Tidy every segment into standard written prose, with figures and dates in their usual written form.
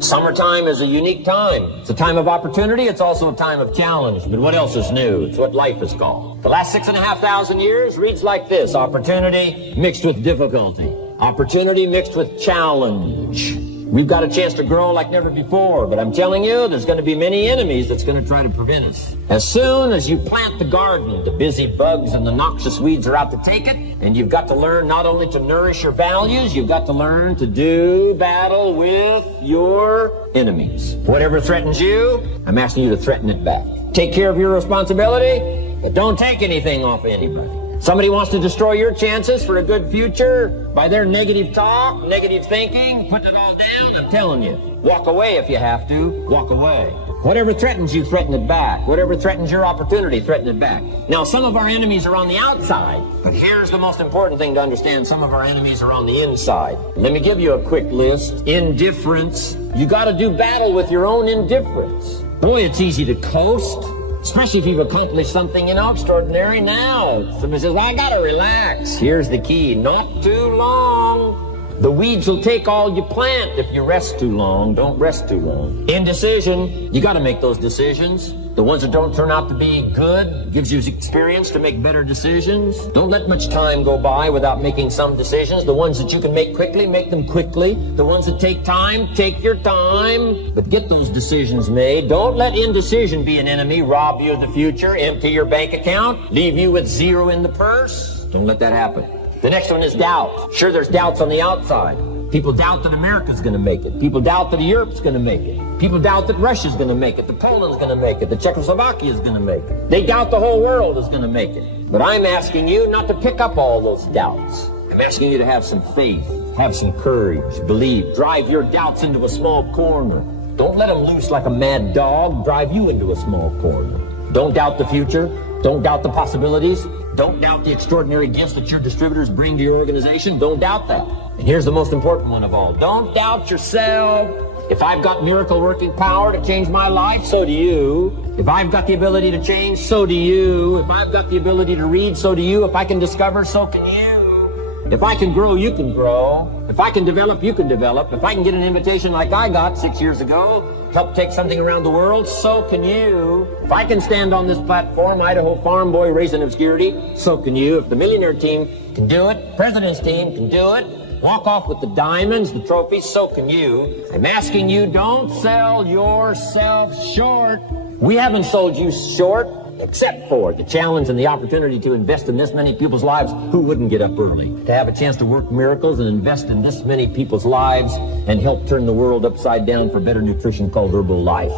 Summertime is a unique time. It's a time of opportunity. It's also a time of challenge. But what else is new? It's what life is called. The last 6,500 years reads like this: opportunity mixed with difficulty. Opportunity mixed with challenge. We've got a chance to grow like never before, but I'm telling you, there's going to be many enemies that's going to try to prevent us. As soon as you plant the garden, the busy bugs and the noxious weeds are out to take it, and you've got to learn not only to nourish your values, you've got to learn to do battle with your enemies. Whatever threatens you, I'm asking you to threaten it back. Take care of your responsibility, but don't take anything off anybody. Somebody wants to destroy your chances for a good future by their negative talk, negative thinking, putting it all down. I'm telling you, walk away if you have to. Walk away. Whatever threatens you, threaten it back. Whatever threatens your opportunity, threaten it back. Now, some of our enemies are on the outside, but here's the most important thing to understand. Some of our enemies are on the inside. Let me give you a quick list. Indifference. You got to do battle with your own indifference. Boy, it's easy to coast. Especially if you've accomplished something, extraordinary. Now, somebody says, well, I gotta relax. Here's the key: not too long. The weeds will take all you plant if you rest too long. Don't rest too long. Indecision, you gotta make those decisions. The ones that don't turn out to be good gives you experience to make better decisions. Don't let much time go by without making some decisions. The ones that you can make quickly, make them quickly. The ones that take time, take your time. But get those decisions made. Don't let indecision be an enemy, rob you of the future, empty your bank account, leave you with zero in the purse. Don't let that happen. The next one is doubt. Sure, there's doubts on the outside. People doubt that America's going to make it. People doubt that Europe's going to make it. People doubt that Russia's going to make it, that Poland's going to make it, that Czechoslovakia is going to make it. They doubt the whole world is going to make it. But I'm asking you not to pick up all those doubts. I'm asking you to have some faith, have some courage, believe, drive your doubts into a small corner. Don't let them loose like a mad dog, drive you into a small corner. Don't doubt the future. Don't doubt the possibilities. Don't doubt the extraordinary gifts that your distributors bring to your organization. Don't doubt that. And here's the most important one of all. Don't doubt yourself. If I've got miracle working power to change my life, so do you. If I've got the ability to change, so do you. If I've got the ability to read, so do you. If I can discover, so can you. If I can grow, you can grow. If I can develop, you can develop. If I can get an invitation like I got 6 years ago, help take something around the world, so can you. If I can stand on this platform, Idaho farm boy raised in obscurity, so can you. If the millionaire team can do it, president's team can do it, walk off with the diamonds, the trophies, so can you. I'm asking you, don't sell yourself short. We haven't sold you short, except for the challenge and the opportunity to invest in this many people's lives. Who wouldn't get up early to have a chance to work miracles and invest in this many people's lives and help turn the world upside down for better nutrition called herbal life?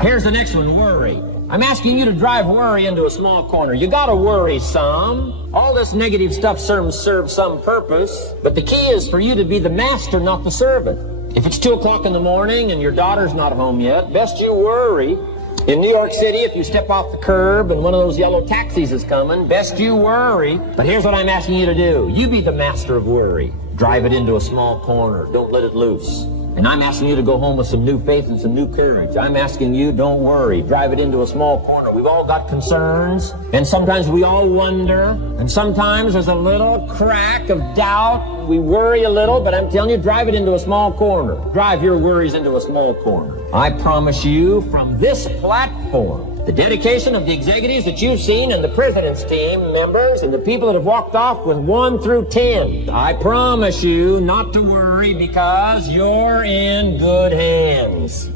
Here's the next one, worry. I'm asking you to drive worry into a small corner. You gotta worry some. All this negative stuff serves some purpose, but the key is for you to be the master, not the servant. If it's 2 o'clock in the morning and your daughter's not home yet, best you worry. In New York City, if you step off the curb and one of those yellow taxis is coming, best you worry. But here's what I'm asking you to do. You be the master of worry. Drive it into a small corner. Don't let it loose. And I'm asking you to go home with some new faith and some new courage. I'm asking you, don't worry. Drive it into a small corner. We've all got concerns, and sometimes we all wonder, and sometimes there's a little crack of doubt. We worry a little, but I'm telling you, drive it into a small corner. Drive your worries into a small corner. I promise you, from this platform, the dedication of the executives that you've seen and the president's team members and the people that have walked off with 1 through 10, I promise you not to worry because you're in good hands.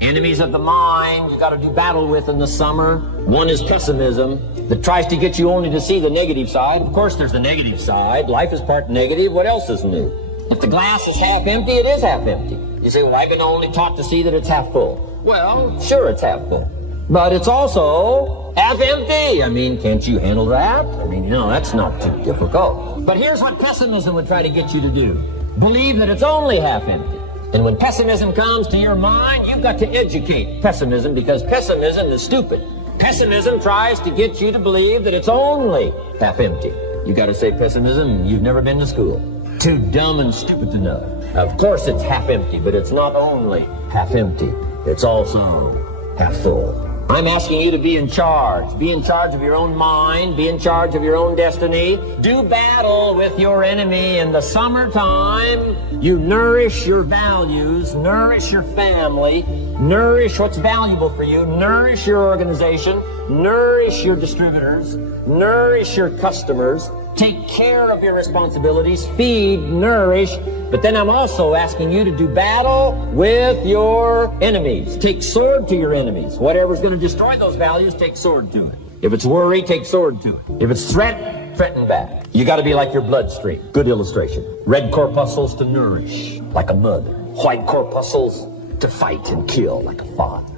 Enemies of the mind you got to do battle with in the summer. One is pessimism that tries to get you only to see the negative side. Of course, there's the negative side. Life is part negative. What else is new? If the glass is half empty, it is half empty. You say, well, I've been only taught to see that it's half full. Well, sure, it's half full. But it's also half empty. I mean, can't you handle that? I mean, that's not too difficult. But here's what pessimism would try to get you to do. Believe that it's only half empty. And when pessimism comes to your mind, you've got to educate pessimism, because pessimism is stupid. Pessimism tries to get you to believe that it's only half empty. You got to say, pessimism, you've never been to school. Too dumb and stupid to know. Of course it's half empty, but it's not only half empty. It's also half full. I'm asking you to be in charge. Be in charge of your own mind. Be in charge of your own destiny. Do battle with your enemy in the summertime. You nourish your values, nourish your family, nourish what's valuable for you, nourish your organization, nourish your distributors, nourish your customers, take care of your responsibilities, feed, nourish. But then I'm also asking you to do battle with your enemies. Take sword to your enemies. Whatever's going to destroy those values, take sword to it. If it's worry, take sword to it. If it's threat, threaten back. You got to be like your bloodstream. Good illustration. Red corpuscles to nourish, like a mother. White corpuscles to fight and kill, like a father.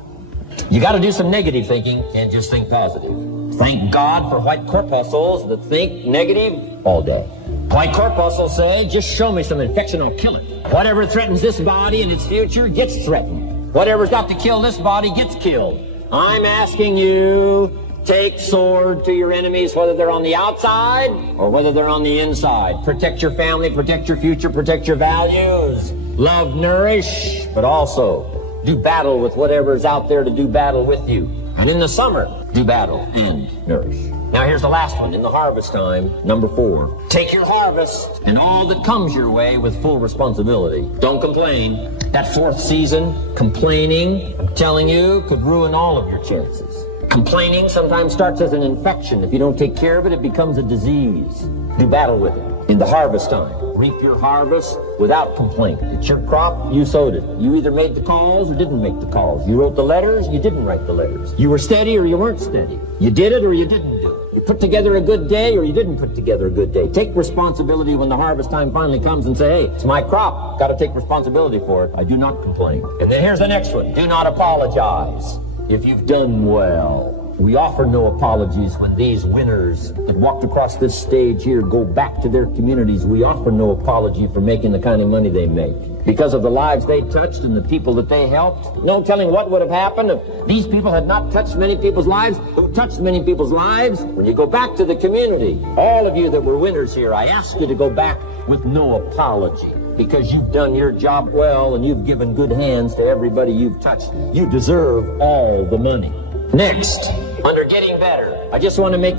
You got to do some negative thinking and just think positive. Thank God for white corpuscles that think negative all day. White corpuscles say, just show me some infection, I'll kill it. Whatever threatens this body and its future gets threatened. Whatever's got to kill this body gets killed. I'm asking you, take sword to your enemies, whether they're on the outside or whether they're on the inside. Protect your family, protect your future, protect your values. Love, nourish, but also do battle with whatever's out there to do battle with you. And in the summer, do battle and nourish. Now here's the last one, in the harvest time, number 4. Take your harvest and all that comes your way with full responsibility. Don't complain. That 4th season, complaining, I'm telling you, could ruin all of your chances. Complaining sometimes starts as an infection. If you don't take care of it, it becomes a disease. Do battle with it. In the harvest time, reap your harvest without complaint. It's your crop, you sowed it. You either made the calls or didn't make the calls. You wrote the letters, you didn't write the letters. You were steady or you weren't steady. You did it or you didn't do it. You put together a good day or you didn't put together a good day. Take responsibility when the harvest time finally comes and say, hey, it's my crop. Got to take responsibility for it. I do not complain. And then here's the next one. Do not apologize if you've done well. We offer no apologies when these winners that walked across this stage here go back to their communities. We offer no apology for making the kind of money they make. Because of the lives they touched and the people that they helped. No telling what would have happened if these people had not touched many people's lives. Who touched many people's lives? When you go back to the community, all of you that were winners here, I ask you to go back with no apology. Because you've done your job well and you've given good hands to everybody you've touched. You deserve all the money. Next, under getting better, I just want to make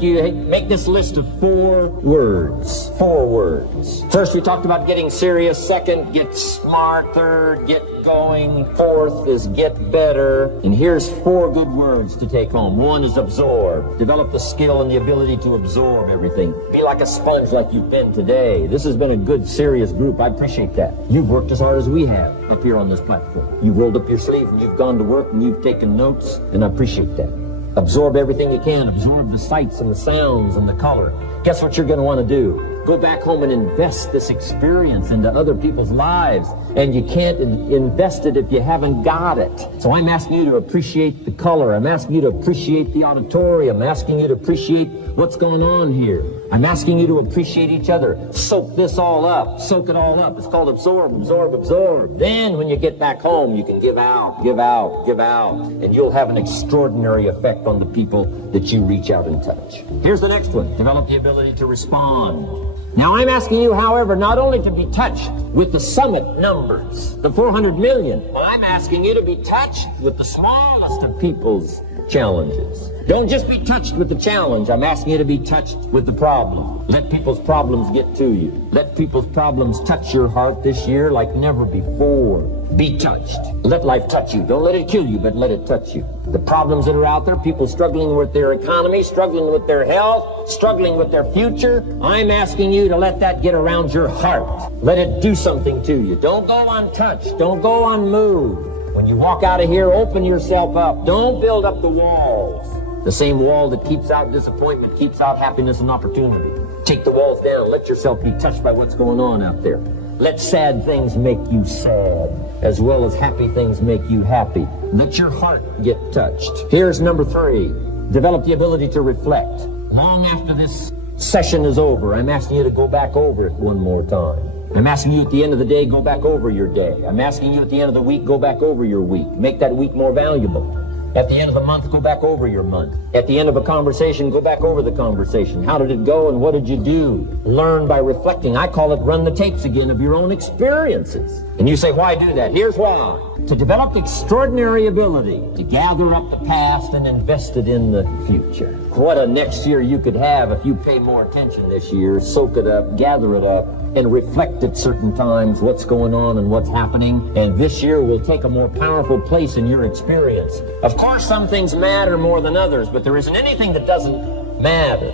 this list of 4 words. 4 words. First, we talked about getting serious. Second, get smart. Third, get going. Fourth is get better. And here's 4 good words to take home. 1 is absorb. Develop the skill and the ability to absorb everything. Be like a sponge like you've been today. This has been a good, serious group. I appreciate that. You've worked as hard as we have up here on this platform. You've rolled up your sleeves and you've gone to work and you've taken notes, and I appreciate that. Absorb everything you can. Absorb the sights and the sounds and the color. Guess what you're going to want to do? Go back home and invest this experience into other people's lives. And you can't invest it if you haven't got it. So I'm asking you to appreciate the color. I'm asking you to appreciate the auditorium. I'm asking you to appreciate what's going on here. I'm asking you to appreciate each other. Soak this all up. Soak it all up. It's called absorb, absorb, absorb. Then when you get back home, you can give out, give out, give out. And you'll have an extraordinary effect on the people that you reach out and touch. Here's the next one. Develop the ability to respond. Now I'm asking you, however, not only to be touched with the summit numbers, the 400 million, but I'm asking you to be touched with the smallest of people's challenges. Don't just be touched with the challenge. I'm asking you to be touched with the problem. Let people's problems get to you. Let people's problems touch your heart this year like never before. Be touched. Let life touch you. Don't let it kill you, but let it touch you. The problems that are out there, people struggling with their economy, struggling with their health, struggling with their future, I'm asking you to let that get around your heart. Let it do something to you. Don't go untouched. Don't go unmoved. When you walk out of here, open yourself up. Don't build up the walls. The same wall that keeps out disappointment keeps out happiness and opportunity. Take the walls down. Let yourself be touched by what's going on out there. Let sad things make you sad, as well as happy things make you happy. Let your heart get touched. Here's number 3. Develop the ability to reflect. Long after this session is over, I'm asking you to go back over it one more time. I'm asking you at the end of the day, go back over your day. I'm asking you at the end of the week, go back over your week. Make that week more valuable. At the end of the month, go back over your month. At the end of a conversation, go back over the conversation. How did it go and what did you do? Learn by reflecting. I call it run the tapes again of your own experiences. And you say, why do that? Here's why. to develop extraordinary ability to gather up the past and invest it in the future. What a next year you could have if you pay more attention this year, soak it up, gather it up, and reflect at certain times what's going on and what's happening. And this year will take a more powerful place in your experience. Of course, some things matter more than others, but there isn't anything that doesn't matter.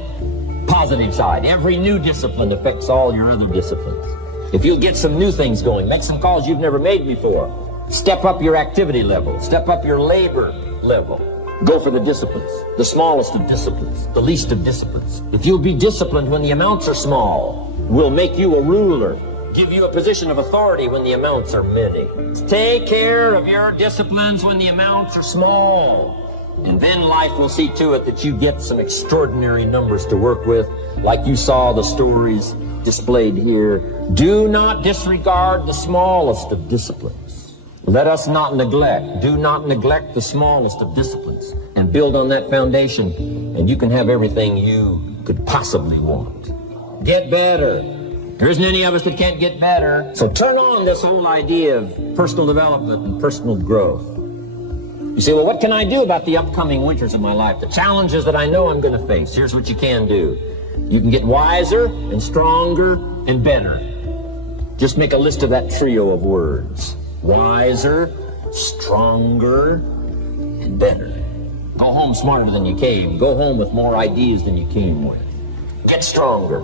Positive side, every new discipline affects all your other disciplines. If you'll get some new things going, make some calls you've never made before, step up your activity level, step up your labor level, go for the disciplines, the smallest of disciplines, the least of disciplines. If you'll be disciplined when the amounts are small, we'll make you a ruler, give you a position of authority when the amounts are many. Take care of your disciplines when the amounts are small. And then life will see to it that you get some extraordinary numbers to work with, like you saw the stories displayed here. Do not disregard the smallest of disciplines. Let us not neglect. Do not neglect the smallest of disciplines. And build on that foundation, and you can have everything you could possibly want. Get better. There isn't any of us that can't get better. So turn on this whole idea of personal development and personal growth. You say, well, what can I do about the upcoming winters of my life? The challenges that I know I'm going to face. Here's what you can do. You can get wiser and stronger and better. Just make a list of that trio of words. Wiser, stronger, and better. Go home smarter than you came. Go home with more ideas than you came with. Get stronger.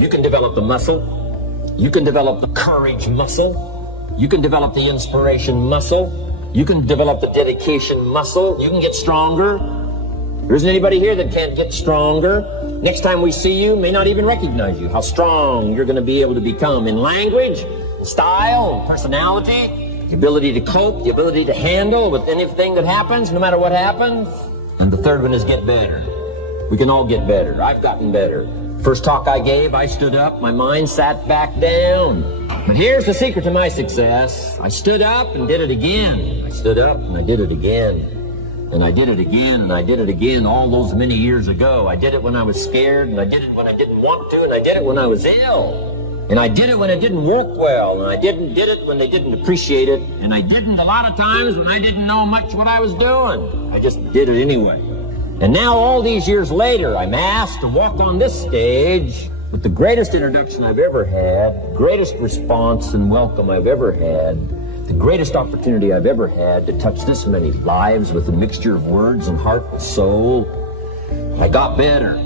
You can develop the muscle. You can develop the courage muscle. You can develop the inspiration muscle. You can develop the dedication muscle. You can get stronger. There isn't anybody here that can't get stronger. Next time we see you, may not even recognize you. How strong you're going to be able to become in language, style, personality, the ability to cope, the ability to handle with anything that happens, no matter what happens. And the third one is get better. We can all get better. I've gotten better. First talk I gave, I stood up, my mind sat back down. But here's the secret to my success. I stood up and did it again. I stood up and I did it again. And I did it again, and I did it again all those many years ago. I did it when I was scared, and I did it when I didn't want to, and I did it when I was ill. And I did it when it didn't work well, and I did it when they didn't appreciate it, and I didn't a lot of times when I didn't know much what I was doing. I just did it anyway. And now all these years later, I'm asked to walk on this stage with the greatest introduction I've ever had, the greatest response and welcome I've ever had, the greatest opportunity I've ever had to touch this many lives with a mixture of words and heart and soul. I got better.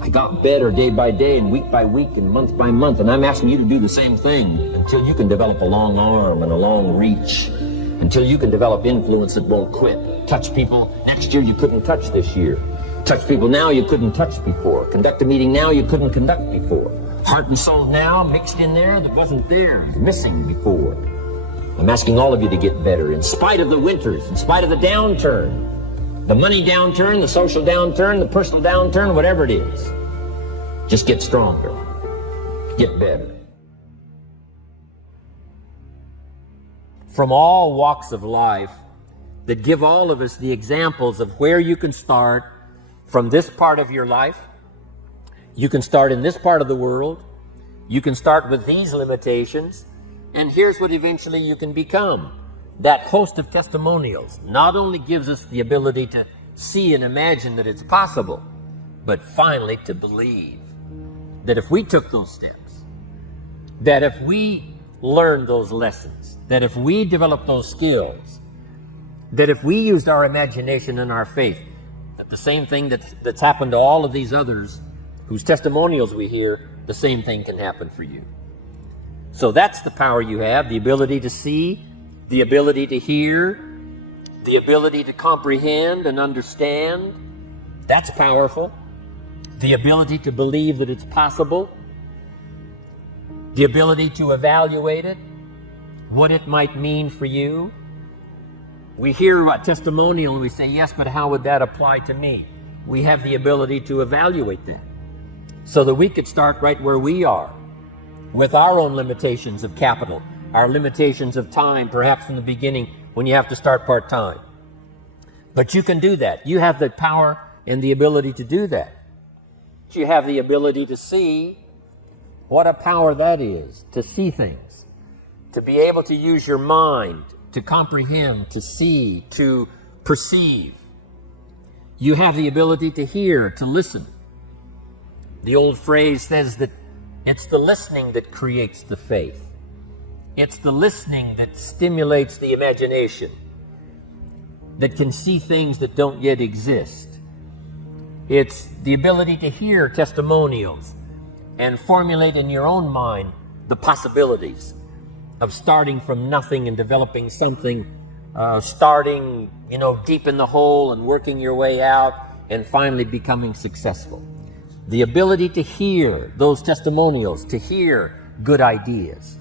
I got better day by day and week by week and month by month. And I'm asking you to do the same thing until you can develop a long arm and a long reach, until you can develop influence that won't quit. Touch people next year you couldn't touch this year. Touch people now you couldn't touch before. Conduct a meeting now you couldn't conduct before. Heart and soul now mixed in there that wasn't there, missing before. I'm asking all of you to get better in spite of the winters, in spite of the downturn, the money downturn, the social downturn, the personal downturn, whatever it is. Just get stronger. Get better. From all walks of life that give all of us the examples of where you can start from this part of your life. You can start in this part of the world. You can start with these limitations. And here's what eventually you can become. That host of testimonials not only gives us the ability to see and imagine that it's possible, but finally to believe that if we took those steps, that if we learned those lessons, that if we developed those skills, that if we used our imagination and our faith, that the same thing that's happened to all of these others whose testimonials we hear, the same thing can happen for you. So that's the power you have, the ability to see, the ability to hear, the ability to comprehend and understand. That's powerful. The ability to believe that it's possible. The ability to evaluate it, what it might mean for you. We hear a testimonial and we say, yes, but how would that apply to me? We have the ability to evaluate that so that we could start right where we are, with our own limitations of capital, our limitations of time, perhaps from the beginning when you have to start part-time. But you can do that. You have the power and the ability to do that. You have the ability to see. What a power that is, to see things, to be able to use your mind to comprehend, to see, to perceive. You have the ability to hear, to listen. The old phrase says that it's the listening that creates the faith. It's the listening that stimulates the imagination, that can see things that don't yet exist. It's the ability to hear testimonials and formulate in your own mind the possibilities of starting from nothing and developing something, starting, deep in the hole and working your way out and finally becoming successful. The ability to hear those testimonials, to hear good ideas.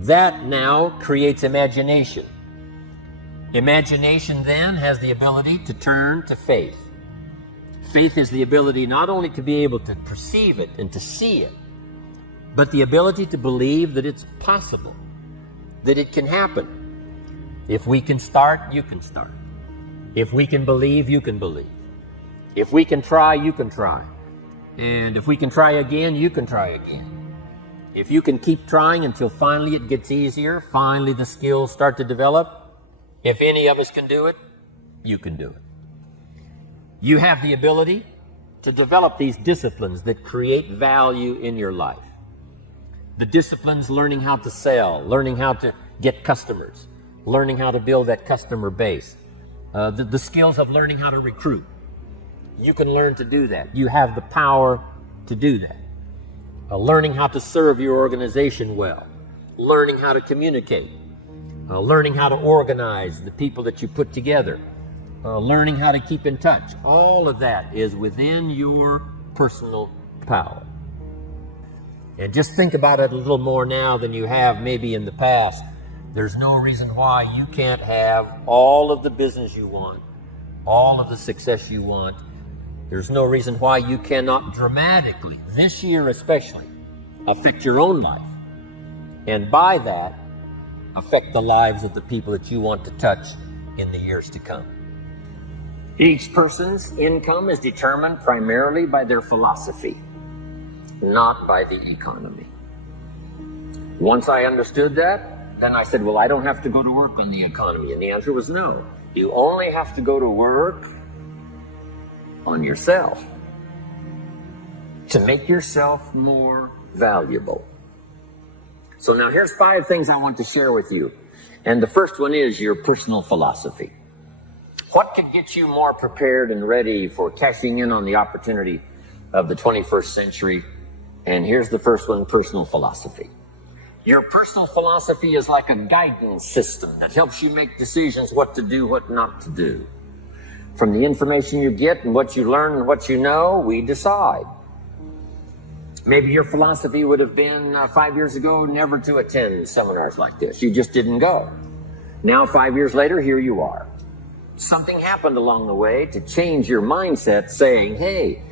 That now creates imagination. Imagination then has the ability to turn to faith. Faith is the ability not only to be able to perceive it and to see it, but the ability to believe that it's possible, that it can happen. If we can start, you can start. If we can believe, you can believe. If we can try, you can try. And if we can try again, you can try again. If you can keep trying until finally it gets easier, finally the skills start to develop, if any of us can do it, you can do it. You have the ability to develop these disciplines that create value in your life. The disciplines learning how to sell, learning how to get customers, learning how to build that customer base, the skills of learning how to recruit. You can learn to do that. You have the power to do that. Learning how to serve your organization well, learning how to communicate, learning how to organize the people that you put together, learning how to keep in touch. All of that is within your personal power. And just think about it a little more now than you have maybe in the past. There's no reason why you can't have all of the business you want, all of the success you want. There's no reason why you cannot dramatically, this year especially, affect your own life. And by that, affect the lives of the people that you want to touch in the years to come. Each person's income is determined primarily by their philosophy, not by the economy. Once I understood that, then I said, well, I don't have to go to work on the economy. And the answer was no. You only have to go to work on yourself to make yourself more valuable. So now here's 5 things I want to share with you. And the first one is your personal philosophy. What could get you more prepared and ready for cashing in on the opportunity of the 21st century? And here's the first one, personal philosophy. Your personal philosophy is like a guidance system that helps you make decisions what to do, what not to do. From the information you get and what you learn and what you know, we decide. Maybe your philosophy would have been 5 years ago never to attend seminars like this. You just didn't go. Now 5 years later, here you are. Something happened along the way to change your mindset, saying, hey,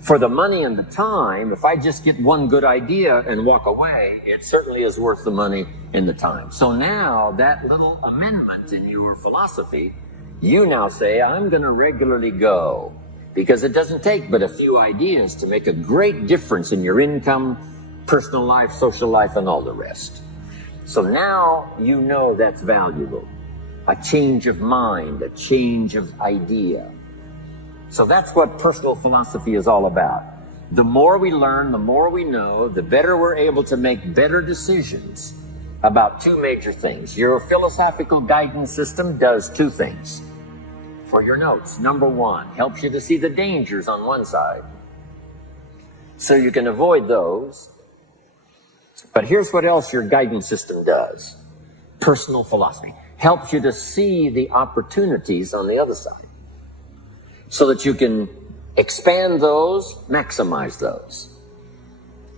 for the money and the time, if I just get one good idea and walk away, it certainly is worth the money and the time. So now that little amendment in your philosophy, you now say, I'm going to regularly go, because it doesn't take but a few ideas to make a great difference in your income, personal life, social life, and all the rest. So now you know that's valuable. A change of mind, a change of idea. So that's what personal philosophy is all about. The more we learn, the more we know, the better we're able to make better decisions about 2 major things. Your philosophical guidance system does 2 things. For your notes, number 1, helps you to see the dangers on one side, so you can avoid those. But here's what else your guidance system does. Personal philosophy helps you to see the opportunities on the other side, so that you can expand those, maximize those.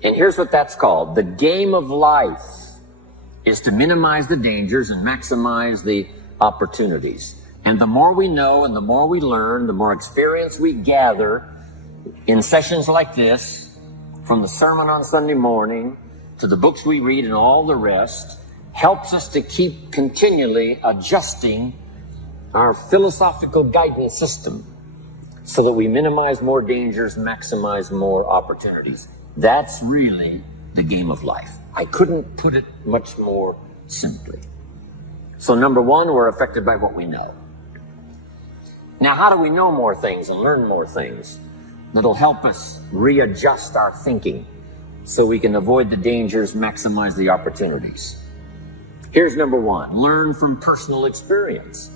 And here's what that's called. The game of life is to minimize the dangers and maximize the opportunities. And the more we know and the more we learn, the more experience we gather in sessions like this, from the sermon on Sunday morning to the books we read and all the rest, helps us to keep continually adjusting our philosophical guidance system so that we minimize more dangers, maximize more opportunities. That's really the game of life. I couldn't put it much more simply. So number one, we're affected by what we know. Now, how do we know more things and learn more things that'll help us readjust our thinking so we can avoid the dangers, maximize the opportunities? Here's number one, learn from personal experience.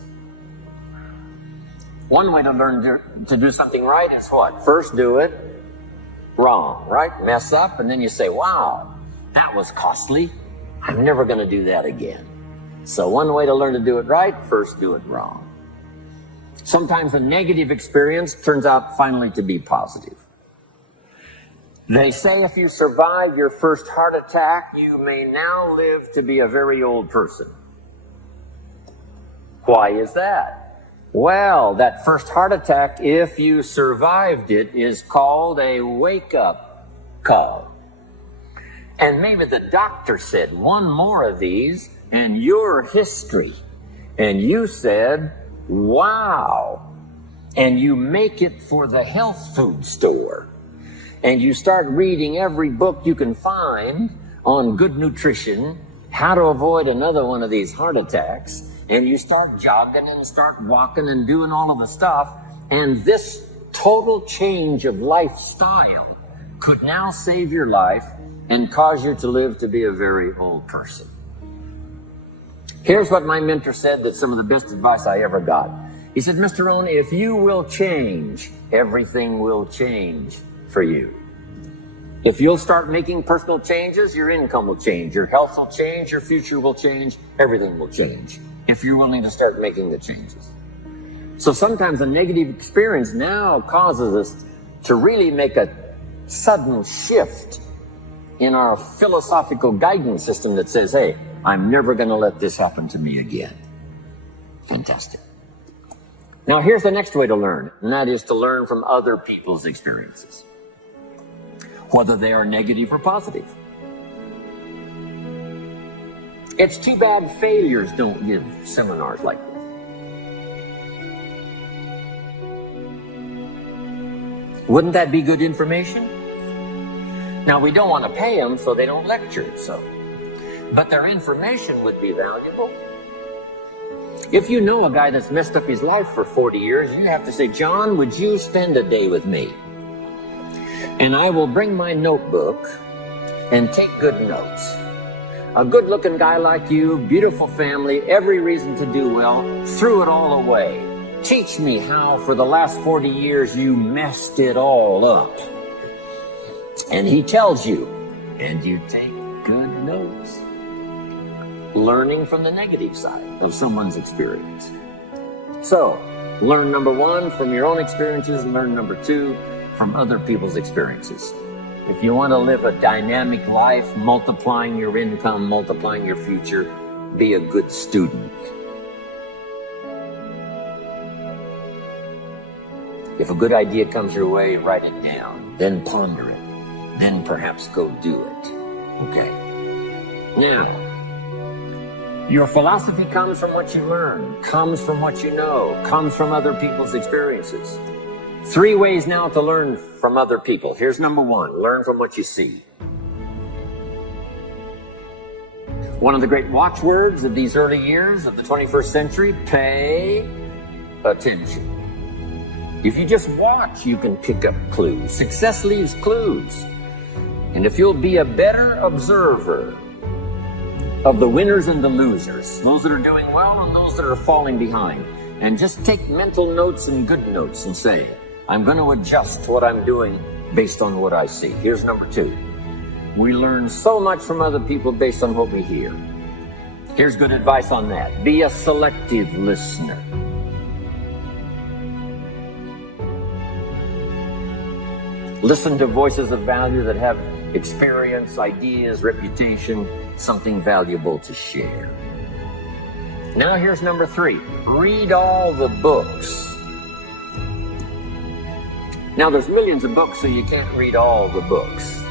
One way to learn to do something right is what? First, do it wrong, right? Mess up, and then you say, wow, that was costly. I'm never going to do that again. So one way to learn to do it right, first do it wrong. Sometimes a negative experience turns out finally to be positive. They say if you survive your first heart attack, you may now live to be a very old person. Why is that? Well, that first heart attack, if you survived it, is called a wake-up call. And maybe the doctor said, one more of these, and you're history. And you said, wow. And you make it for the health food store. And you start reading every book you can find on good nutrition, how to avoid another one of these heart attacks. And you start jogging and start walking and doing all of the stuff. And this total change of lifestyle could now save your life and cause you to live to be a very old person. Here's what my mentor said, that's some of the best advice I ever got. He said, Mr. Rohn, if you will change, everything will change for you. If you'll start making personal changes, your income will change, your health will change, your future will change, everything will change, if you're willing to start making the changes. So sometimes a negative experience now causes us to really make a sudden shift in our philosophical guidance system that says, hey, I'm never going to let this happen to me again. Fantastic. Now here's the next way to learn, and that is to learn from other people's experiences, whether they are negative or positive. It's too bad failures don't give seminars like this. Wouldn't that be good information? Now, we don't want to pay them, so they don't lecture, but their information would be valuable. If you know a guy that's messed up his life for 40 years, you have to say, John, would you spend a day with me? And I will bring my notebook and take good notes. A good-looking guy like you, beautiful family, every reason to do well, threw it all away. Teach me how for the last 40 years you messed it all up. And he tells you, and you take good notes. Learning from the negative side of someone's experience. So, learn number one from your own experiences, learn number two from other people's experiences. If you want to live a dynamic life, multiplying your income, multiplying your future, be a good student. If a good idea comes your way, write it down, then ponder it. Then perhaps go do it. Okay. Now, your philosophy comes from what you learn, comes from what you know, comes from other people's experiences. 3 ways now to learn from other people. Here's number one, learn from what you see. One of the great watchwords of these early years of the 21st century, pay attention. If you just watch, you can pick up clues. Success leaves clues. And if you'll be a better observer of the winners and the losers, those that are doing well and those that are falling behind, and just take mental notes and good notes and say, I'm going to adjust what I'm doing based on what I see. Here's number 2. We learn so much from other people based on what we hear. Here's good advice on that. Be a selective listener. Listen to voices of value that have experience, ideas, reputation, something valuable to share. Now here's number 3. Read all the books. Now there's millions of books, so you can't read all the books.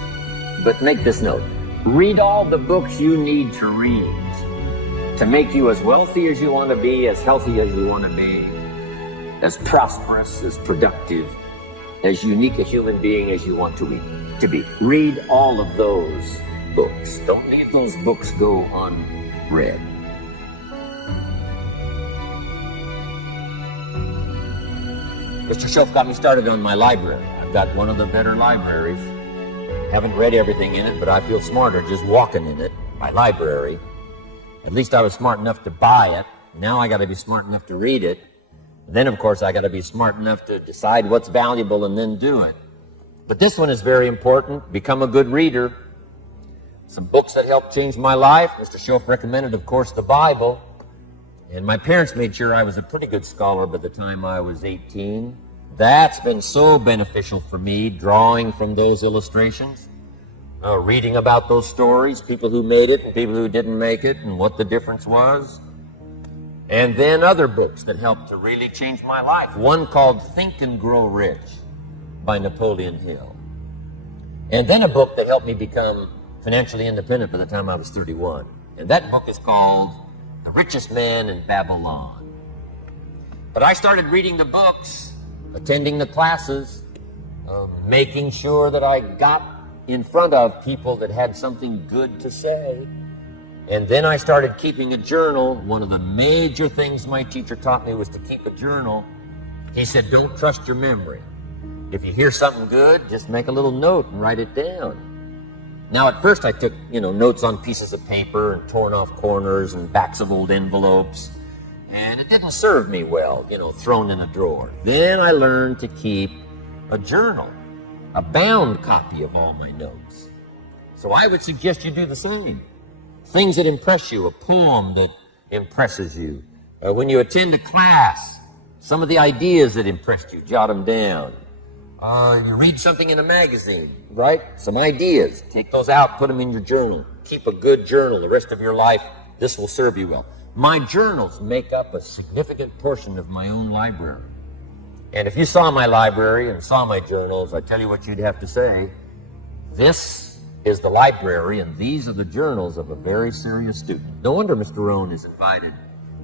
But make this note. Read all the books you need to read to make you as wealthy as you want to be, as healthy as you want to be, as prosperous, as productive, as unique a human being as you want to be. Read all of those books. Don't leave those books go unread. Mr. Shelf got me started on my library. I've got one of the better libraries. Haven't read everything in it, but I feel smarter just walking in it. My library. At least I was smart enough to buy it. Now I got to be smart enough to read it. Then, of course, I got to be smart enough to decide what's valuable and then do it. But this one is very important. Become a good reader. Some books that helped change my life. Mr. Shelf recommended, of course, the Bible. And my parents made sure I was a pretty good scholar by the time I was 18. That's been so beneficial for me, drawing from those illustrations, reading about those stories, people who made it and people who didn't make it, and what the difference was. And then other books that helped to really change my life. One called Think and Grow Rich by Napoleon Hill. And then a book that helped me become financially independent by the time I was 31. And that book is called The Richest Man in Babylon. But I started reading the books, attending the classes, making sure that I got in front of people that had something good to say. And then I started keeping a journal. One of the major things my teacher taught me was to keep a journal. He said, don't trust your memory. If you hear something good, just make a little note and write it down. Now, at first I took, notes on pieces of paper and torn off corners and backs of old envelopes. And it didn't serve me well, thrown in a drawer. Then I learned to keep a journal, a bound copy of all my notes. So I would suggest you do the same. Things that impress you, a poem that impresses you. When you attend a class, some of the ideas that impressed you, jot them down. You read something in a magazine, right? Some ideas. Take those out, put them in your journal. Keep a good journal the rest of your life. This will serve you well. My journals make up a significant portion of my own library. And if you saw my library and saw my journals, I tell you what you'd have to say. This is the library, and these are the journals of a very serious student. No wonder Mr. Rohn is invited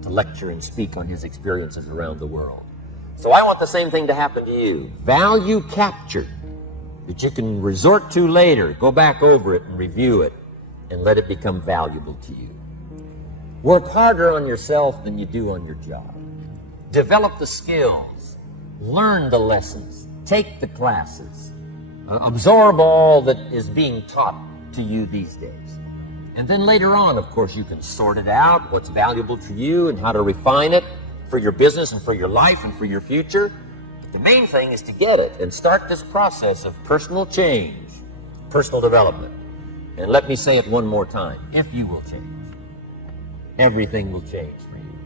to lecture and speak on his experiences around the world. So I want the same thing to happen to you. Value captured that you can resort to later. Go back over it and review it and let it become valuable to you. Work harder on yourself than you do on your job. Develop the skills. Learn the lessons. Take the classes. Absorb all that is being taught to you these days. And then later on, of course, you can sort it out, what's valuable to you and how to refine it for your business and for your life and for your future. But the main thing is to get it and start this process of personal change, personal development. And let me say it one more time. If you will change, everything will change for you.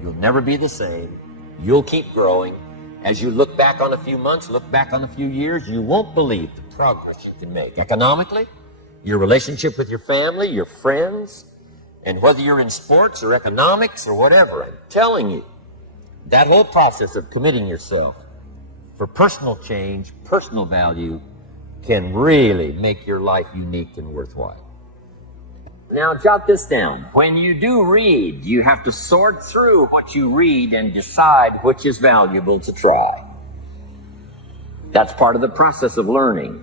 You'll never be the same. You'll keep growing. As you look back on a few months, look back on a few years, you won't believe the progress you can make economically, your relationship with your family, your friends, and whether you're in sports or economics or whatever. I'm telling you, that whole process of committing yourself for personal change, personal value, can really make your life unique and worthwhile. Now, jot this down. When you do read, you have to sort through what you read and decide which is valuable to try. That's part of the process of learning.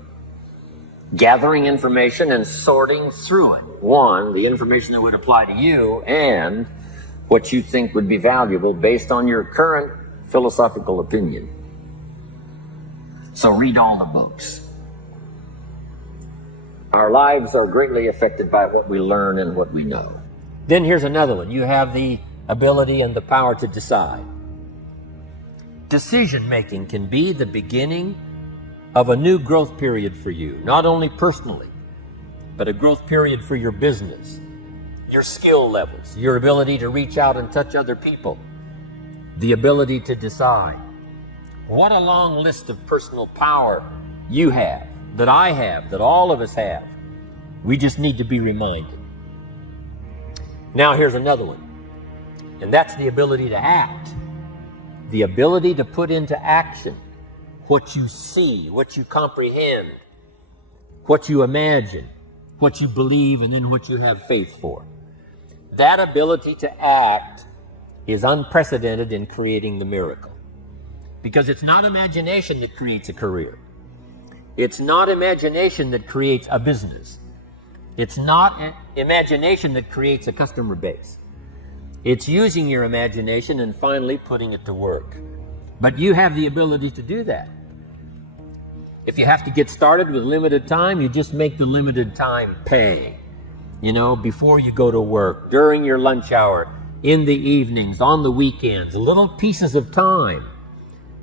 Gathering information and sorting through it. One, the information that would apply to you, and what you think would be valuable based on your current philosophical opinion. So read all the books. Our lives are greatly affected by what we learn and what we know. Then here's another one. You have the ability and the power to decide. Decision-making can be the beginning of a new growth period for you, not only personally, but a growth period for your business, your skill levels, your ability to reach out and touch other people, the ability to decide. What a long list of personal power you have, that I have, that all of us have. We just need to be reminded. Now here's another one, and that's the ability to act. The ability to put into action what you see, what you comprehend, what you imagine, what you believe, and then what you have faith for. That ability to act is unprecedented in creating the miracle. Because it's not imagination that creates a career. It's not imagination that creates a business. It's not imagination that creates a customer base. It's using your imagination and finally putting it to work. But you have the ability to do that. If you have to get started with limited time, you just make the limited time pay. You know, before you go to work, during your lunch hour, in the evenings, on the weekends, little pieces of time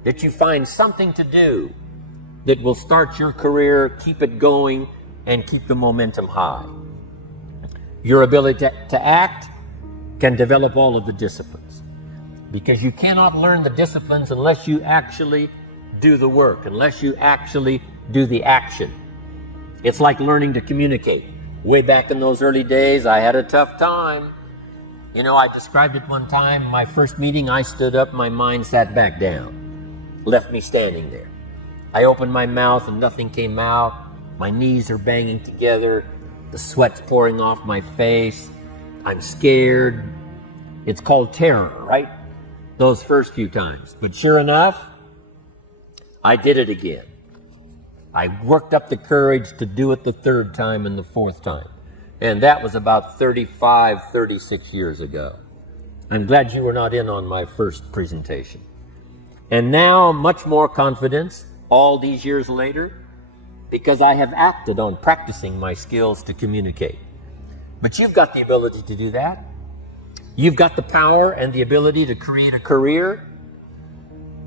that you find something to do that will start your career, keep it going, and keep the momentum high. Your ability to act can develop all of the disciplines, because you cannot learn the disciplines unless you actually do the work, unless you actually do the action. It's like learning to communicate. Way back in those early days, I had a tough time. You know, I described it one time, my first meeting, I stood up, my mind sat back down, left me standing there. I opened my mouth and nothing came out. My knees are banging together. The sweat's pouring off my face. I'm scared. It's called terror, right? Those first few times. But sure enough, I did it again. I worked up the courage to do it the third time and the fourth time. And that was about 35, 36 years ago. I'm glad you were not in on my first presentation. And now, much more confidence all these years later, because I have acted on practicing my skills to communicate. But you've got the ability to do that. You've got the power and the ability to create a career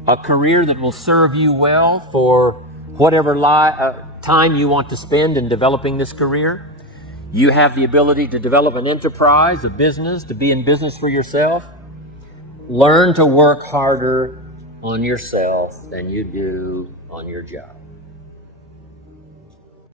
that will serve you well for whatever time you want to spend in developing this career. You have the ability to develop an enterprise, a business, to be in business for yourself. Learn to work harder on yourself than you do on your job.